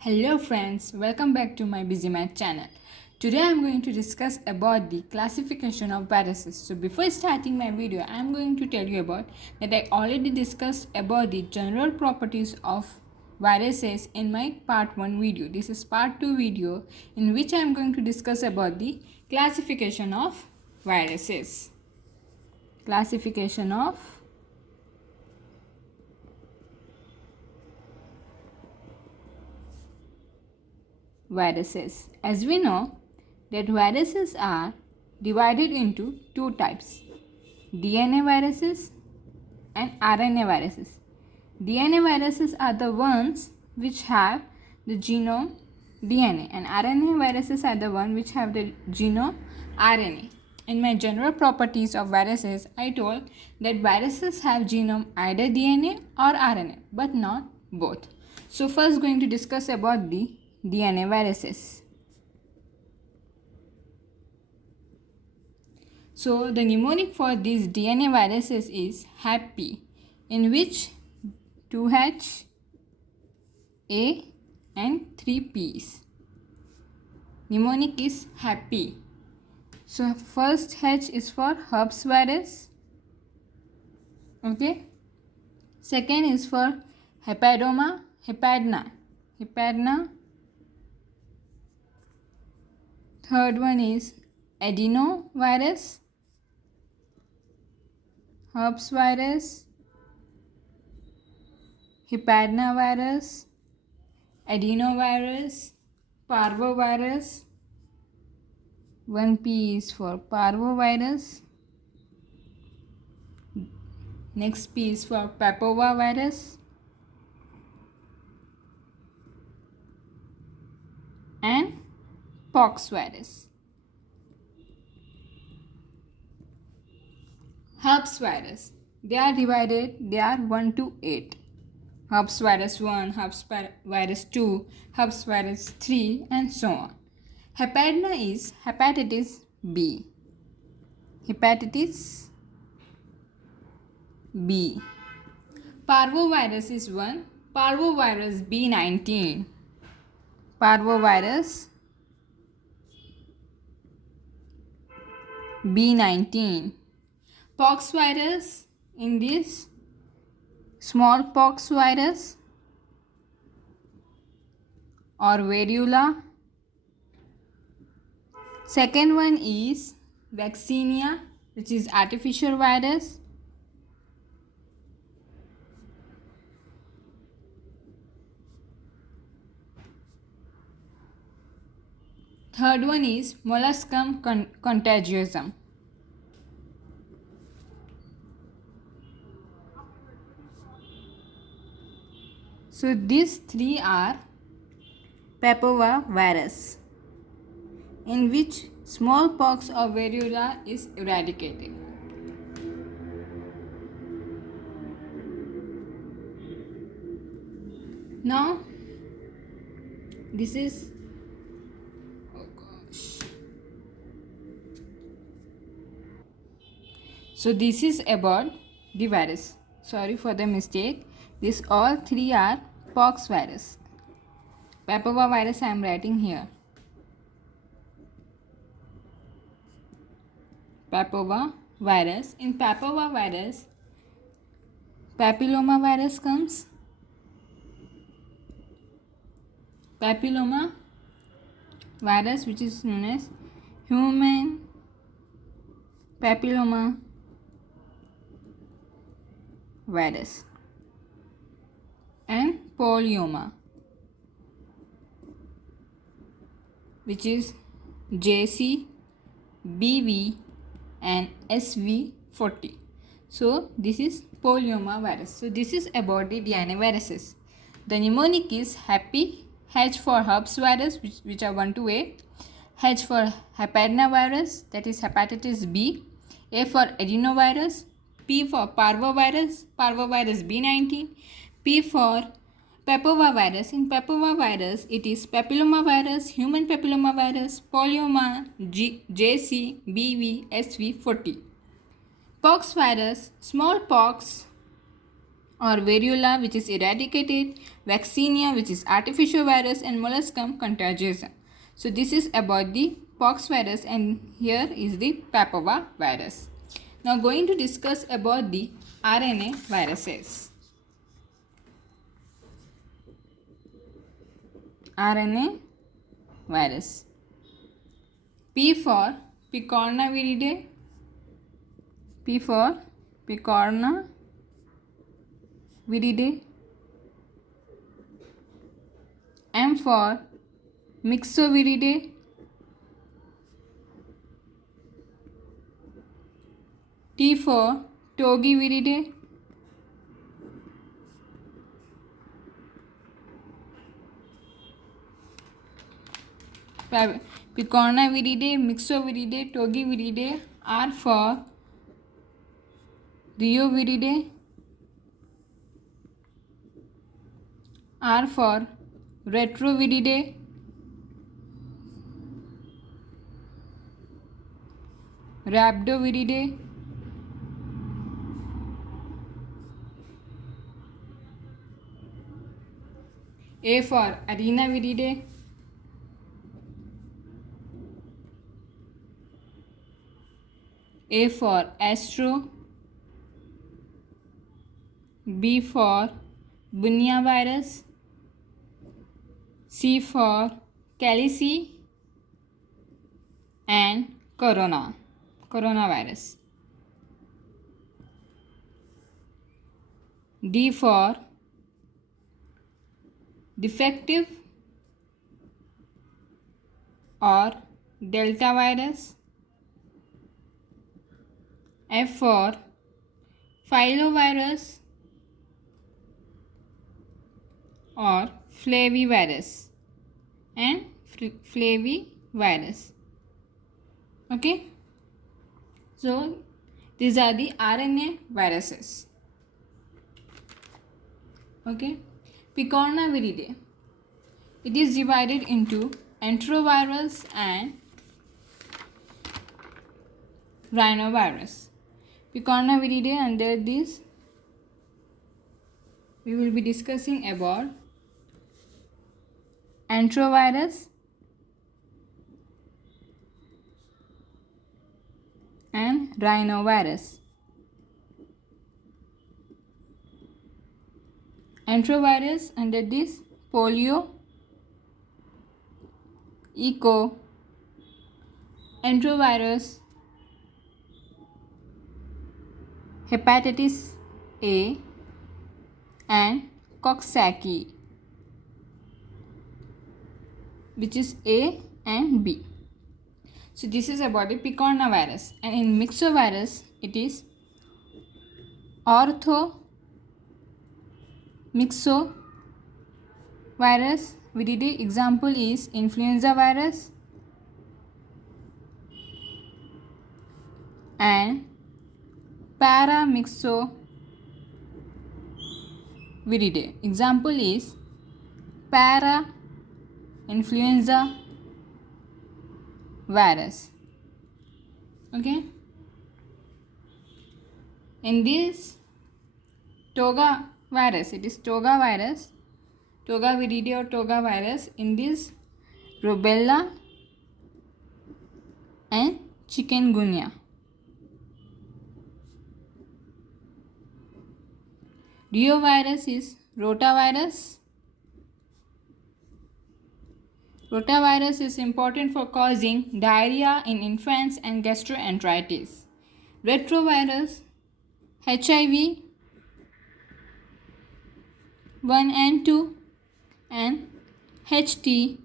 Hello friends, welcome back to my Busy Math channel. Today I am going to discuss about the classification of viruses. So before starting my video, I am going to tell you about that I already discussed about the general properties of viruses in my part 1 video. This is part 2 video in which I am going to discuss about the classification of viruses. Classification of viruses. As we know that viruses are divided into two types, DNA viruses and RNA viruses. DNA viruses are the ones which have the genome DNA and RNA viruses are the ones which have the genome RNA. In my general properties of viruses, I told that viruses have genome either DNA or RNA but not both. So first going to discuss about the DNA viruses. So the mnemonic for these DNA viruses is HAPPY, in which 2H, A and 3 P's. Mnemonic is HAPPY. So first H is for herpes virus. Okay. Second is for hepadoma, hepadna. Third one is adenovirus, herpes virus, hepadnavirus, adenovirus, parvovirus. 1P is for parvovirus. Next P is for papovavirus. And pox virus. Herpes virus. They are 1 to 8. Herpes virus 1, herpes virus 2, herpes virus 3 and so on. Hepadna is hepatitis B. Hepatitis B. Parvovirus is 1. Parvovirus B19. Parvovirus B19. Pox virus, in this smallpox virus or variola. Second one is vaccinia, which is artificial virus. Third one is molluscum contagiosum. So these three are papovavirus, in which smallpox or variola is eradicated. Now this is So this is about the virus. Sorry for the mistake. This all three are pox virus. Papovavirus I am writing here. Papovavirus. In papovavirus, papilloma virus comes. Papilloma virus, which is known as human papilloma virus, and polyoma, which is JC, BV and SV40. So this is polyoma virus. So this is about the DNA viruses. The mnemonic is HAPPY. H for herpes virus, which are 1 to 8. H for hepadnavirus, that is hepatitis B. A for adenovirus. P for parvovirus, parvovirus B19. P for papovavirus. In papovavirus, it is papillomavirus, human papillomavirus, polyoma, JC, BV, SV40. Pox virus, smallpox, or variola, which is eradicated, vaccinia, which is artificial virus, and molluscum contagiosum. So this is about the pox virus, and here is the papilla virus. Now going to discuss about the RNA viruses. RNA virus. P for picornaviridae. P for picornaviridae. M for Myxoviridae. T for Togiviridae. Picornaviridae, Myxoviridae, Togiviridae. R for Rheoviridae. R for Retroviridae. Rhabdoviridae. A for Arenaviridae. A for Astro. B for Bunia virus. C for Calici, and coronavirus. D for defective or delta virus. F for filovirus or flavivirus and flavivirus. Okay, so these are the RNA viruses. Okay, picornaviridae. It is divided into enterovirus and rhinovirus. Picornaviridae, under this we will be discussing about enterovirus and rhinovirus. Enterovirus, under this polio, eco, enterovirus, hepatitis A and Coxsackie, which is A and B. So this is about the picornavirus, and in myxovirus it is orthomyxovirus viridae. Example is influenza virus and paramyxoviridae. Example is para-influenza virus. Okay. In this toga virus, it is toga virus, togaviridae or toga virus. In this rubella and chikungunya. Rheovirus is rotavirus. Rotavirus is important for causing diarrhea in infants and gastroenteritis. Retrovirus, HIV 1 and 2, and HTLV.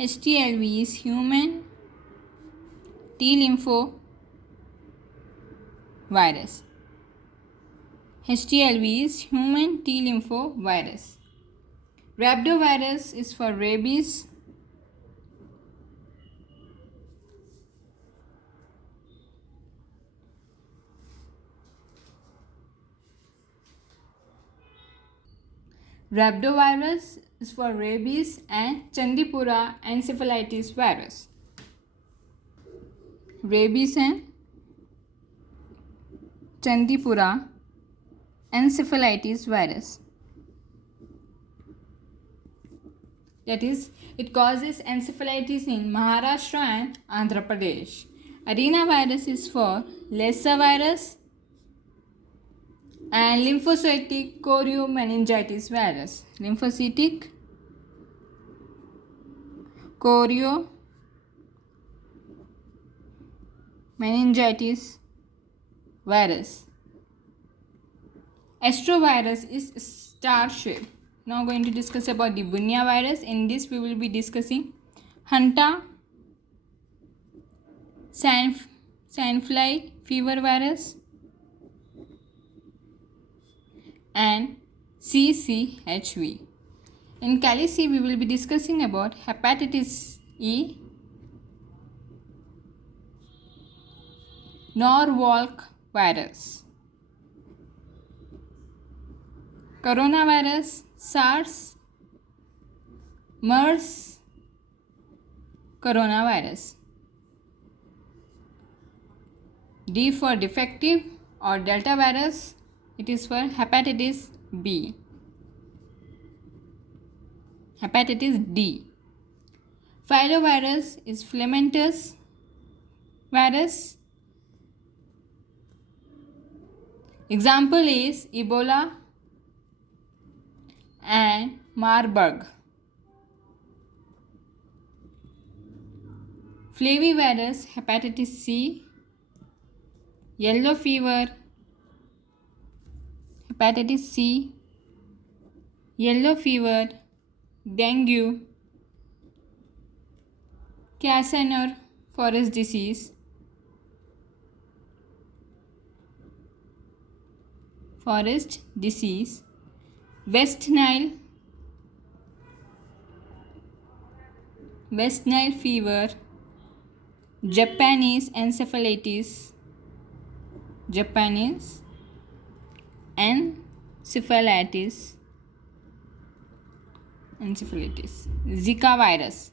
HTLV is human T lymphovirus. HTLV is human T lymphovirus. Rhabdovirus is for rabies. Rhabdovirus is for rabies and Chandipura encephalitis virus. Rabies and Chandipura encephalitis virus. That is, it causes encephalitis in Maharashtra and Andhra Pradesh. Arena virus is for Lassa virus and lymphocytic choriomeningitis virus. Lymphocytic choriomeningitis virus. Astrovirus is star shaped. Now going to discuss about the Bunya virus. In this we will be discussing Hanta sandfly fever virus and CCHV. In Cali C we will be discussing about hepatitis E, Norwalk virus, coronavirus, SARS, MERS, coronavirus. D for defective or Delta virus, it is for hepatitis B. Hepatitis D. Filovirus is filamentous virus. Example is Ebola and Marburg. Flavivirus, hepatitis C, yellow fever, hepatitis C, yellow fever, dengue, Cassandra forest disease, West Nile fever, Japanese encephalitis, Zika virus.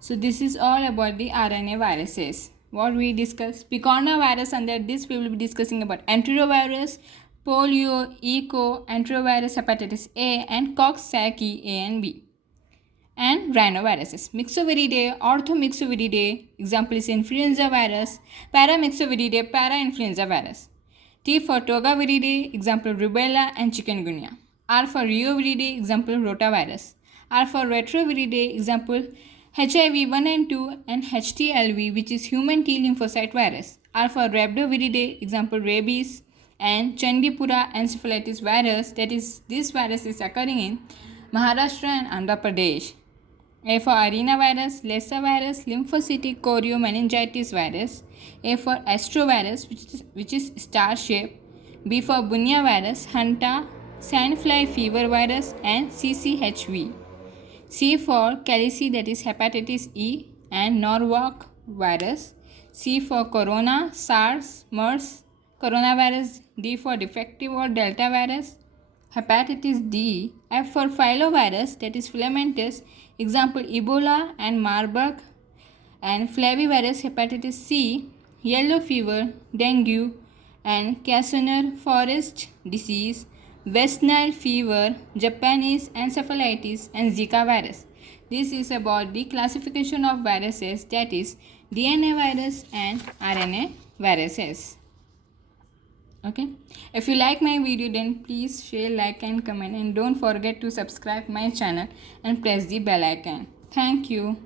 So this is all about the RNA viruses. What we discussed, Picorna virus. Under this we will be discussing about enterovirus, polio, eco, enterovirus, hepatitis A and Coxsackie A and B. And rhinoviruses, Myxoviridae, Orthomyxoviridae, example is influenza virus, Paramyxoviridae, parainfluenza virus. T for Togaviridae, example rubella and chikungunya. R for Reoviridae, example rotavirus. R for Retroviridae, example HIV 1 and 2 and HTLV, which is human T lymphocyte virus. R for Rhabdoviridae, example rabies and Chandipura encephalitis virus, that is, this virus is occurring in Maharashtra and Andhra Pradesh. A for arenavirus, Lassa virus, lymphocytic choriomeningitis virus. A for astrovirus, which is star shaped. B for Bunya virus, Hanta sandfly fever virus and CCHV. C for Calici, that is hepatitis E and Norwalk virus. C for corona, SARS, MERS, coronavirus. D for defective or Delta virus, hepatitis D. F for filovirus, that is filamentous, example Ebola and Marburg. And flavivirus, hepatitis C, yellow fever, dengue and Cassandra forest disease, West Nile fever, Japanese encephalitis and Zika virus. This is about the classification of viruses, that is DNA virus and RNA viruses. Okay, if you like my video, then please share, like and comment, and don't forget to subscribe my channel and press the bell icon. Thank you.